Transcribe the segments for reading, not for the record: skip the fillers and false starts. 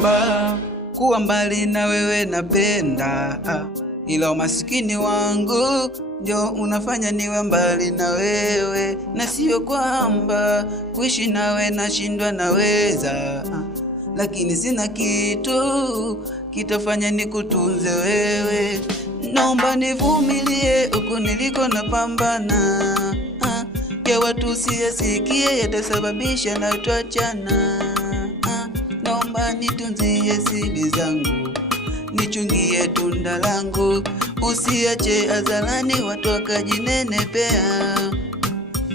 kwamba kuwa mbali na wewe napenda, ila umasikini wangu ndio unafanya niwe mbali na wewe, na sio kwamba kuishi nawe nashindwa naweza, lakini sina kitu kitafanya nikutunze wewe. Naomba nivumilie huku niliko napambana, ya watu siyasikie yatasababisha na tuachana. Naomba nitunzie siri zangu, nichungie tunda langu, usiache hadharani watu wakajinenepea.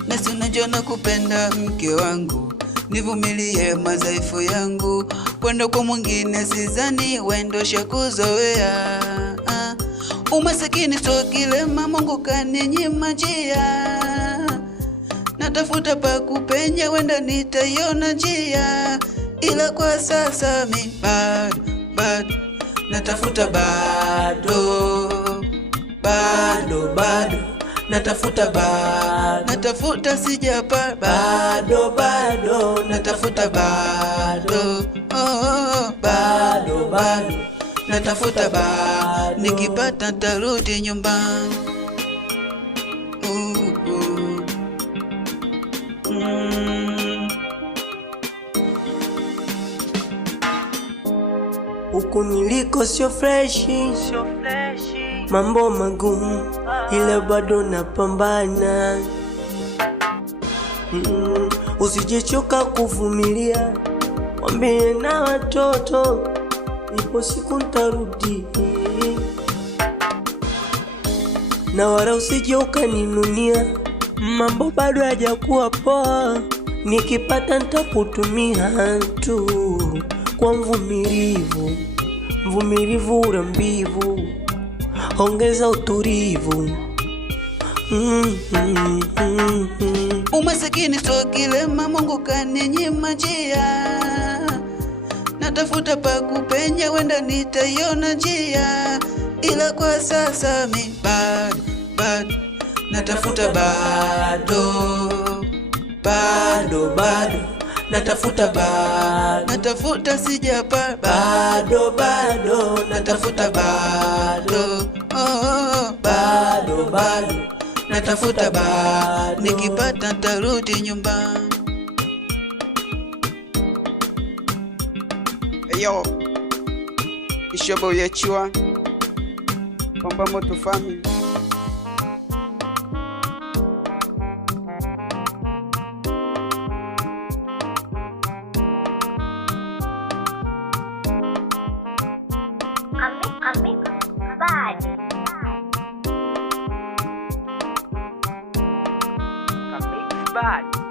Na si unajua nakupenda mke wangu, nivumilie madhaifu yangu, kwenda kwa mwingine sidhani wendo shakuzoea. Umasikini sio kilema, Mungu kaninyima njia, natafuta pa kupenya, wenda nitaiona njia, ila kwa sasa mi bado natafuta, bado natafuta sijapa, bado natafuta, bado natafuta, nikipata tarudi nyumbani. Huku niliko sio freshi, mambo magumu, ila bado napambana. Usijechoka kuvumilia, wambie na watoto ipo siku ntarudi, na wala usije ukaninunia, mambo bado hajakuwa poa, nikipata nitakutumia tu. Kwa mvumilivu urambivu, ongeza utulivu. Umasikini sio kilema, Mungu kaninyima njia, natafuta pa kupenya, wenda nitaiona njia, ila kwa sasa mi bado natafuta, bado natafuta, natafuta sijapa, bado natafuta, bado natafuta, nikipata tarudi nyumbani. Yo, it's your boy Yechua, Pamba Moto Family. Bad.